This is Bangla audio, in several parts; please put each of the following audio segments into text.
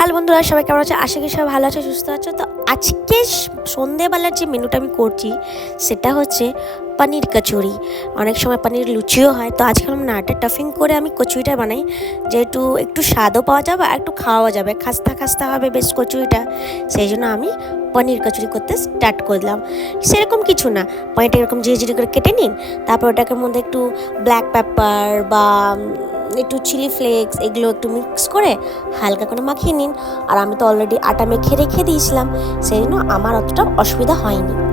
হ্যালো বন্ধুরা, সবাই কেমন আছে? আশা করি সবাই ভালো আছে, সুস্থ আছে। তো আজকে সন্ধেবেলার যে মেনুটা আমি করছি, সেটা হচ্ছে পনির কচুরি। অনেক সময় পনির লুচিও হয়, তো আজকে আমি নাটা টাফিং করে আমি কচুরিটা বানাই। যেহেতু একটু স্বাদও পাওয়া যাবে আর একটু খাওয়া যাবে। খাস্তা খাস্তা হবে বেশ কচুরিটা, সেই জন্য আমি পনির কচুরি করতে স্টার্ট করলাম সেরকম কিছু না, পনিরটা এরকম ঝিরি ঝিরি করে কেটে নিন, তারপর ওটাকে মধ্যে একটু ব্ল্যাক পেপার বা একটু চিলি ফ্লেক্স এগুলো একটু মিক্স করে হালকা করে মাখিয়ে নিন। আর আমি তো অলরেডি আটা মেখে রেখে দিয়েছিলাম, সেই জন্য আমার অতটা অসুবিধা হয়নি।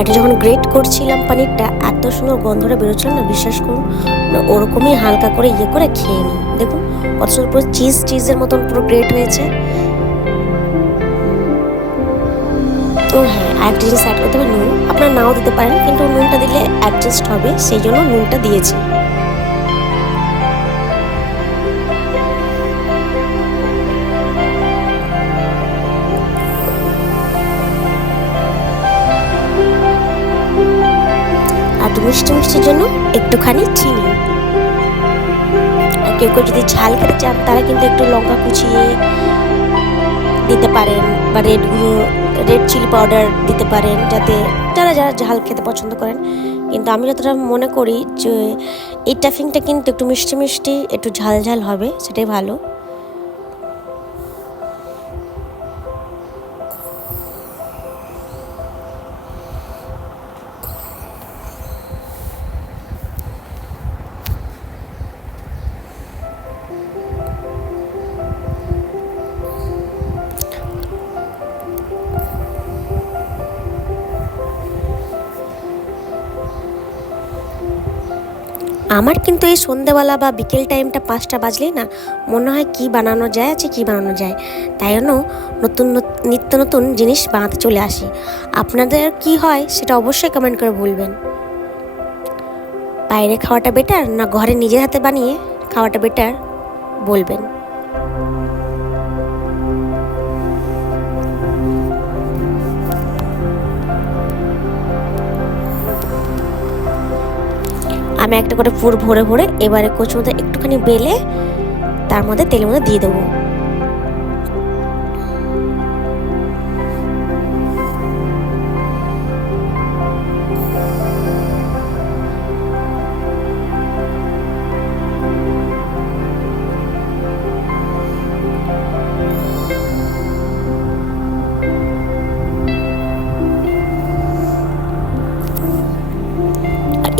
এটা যখন গ্রেট করছিলাম পানিরটা এত সুন্দর গন্ধটা বেরোচ্ছিল না, বিশ্বাস করুন? মানে ওরকমই হালকা করে ইয়ে করে খেয়ে নিই। দেখুন, কত সুন্দর পুরো চিজ চিজের মতন পুরো গ্রেট হয়েছে। তো হ্যাঁ একটা জিনিস অ্যাড করতে হবে, নুন। আপনারা নাও দিতে পারেন, কিন্তু নুনটা দিলে অ্যাডজাস্ট হবে, সেই জন্য নুনটা দিয়েছি। একটু মিষ্টি মিষ্টির জন্য একটুখানি চিনি। কেউ কেউ যদি ঝাল খেতে চান, তারা কিন্তু একটু লঙ্কা কুচিয়ে দিতে পারেন বা রেড গুঁড়ো রেড চিলি পাউডার দিতে পারেন যাতে যারা যারা ঝাল খেতে পছন্দ করেন। কিন্তু আমি যতটা মনে করি যে, এই টাফিংটা কিন্তু একটু মিষ্টি মিষ্টি, একটু ঝাল ঝাল হবে, সেটাই ভালো। আমার কিন্তু এই সন্ধেবেলা বা বিকেল টাইমটা পাঁচটা বাজলেই না, মনে হয় কি বানানো যায় আছে, কি বানানো যায়। তাই জন্য নতুন নত- নিত্য নতুন জিনিস বানাতে চলে আসি। আপনাদের কি হয় সেটা অবশ্যই কমেন্ট করে বলবেন। বাইরে খাওয়াটা বেটার না ঘরে নিজের হাতে বানিয়ে খাওয়াটা বেটার বলবেন। আমি একটা করে পুর ভরে ভরে এবারে কচুর মধ্যে একটুখানি বেলে তার মধ্যে তেলের মধ্যে দিয়ে দেবো।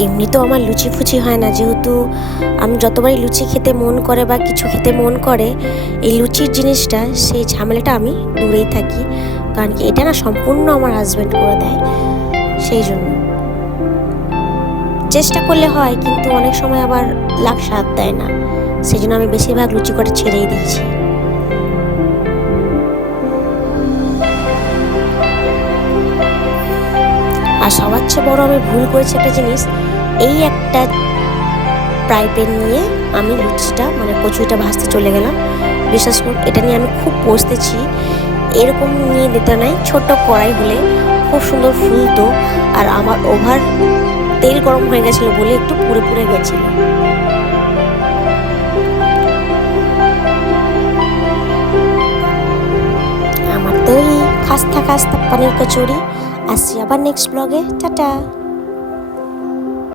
আর তো আমার লুচি ফুচি হয় না, যেহেতু আমি যতবারই লুচি খেতে মন করে বা কিছু খেতে মন করে, এই লুচির জিনিসটা, সেই ঝামেলাটা আমি দূরেই থাকি। কারণ কি, এটা না সম্পূর্ণ আমার হাজব্যান্ড করে দেয়, সেই জন্য। চেষ্টা করলে হয়, কিন্তু অনেক সময় আবার লাখ সাথ দেয় না। সেই জন্য আমি বেশিরভাগ লুচি করে ছেড়েই দিয়েছি। আর সবার চেয়ে বড় আমি ভুল করেছি একটা জিনিস, এই একটা ফ্রাই নিয়ে আমি লুচিটা মানে কচুরিটা ভাজতে চলে গেলাম। বিশ্বাস করে এটা নিয়ে আমি খুব পচতেছি এরকম নিয়ে দিতে নাই ছোট কড়াই হলে খুব সুন্দর ফুলতো। আর আমার ওভার তেল গরম হয়ে গেছিল বলে একটু পুড়ে পুড়ে গেছিল। আমার তো এই খাস্তা খাস্তা পানির কচুরি আসছি আবার নেক্সট ব্লগে টাটা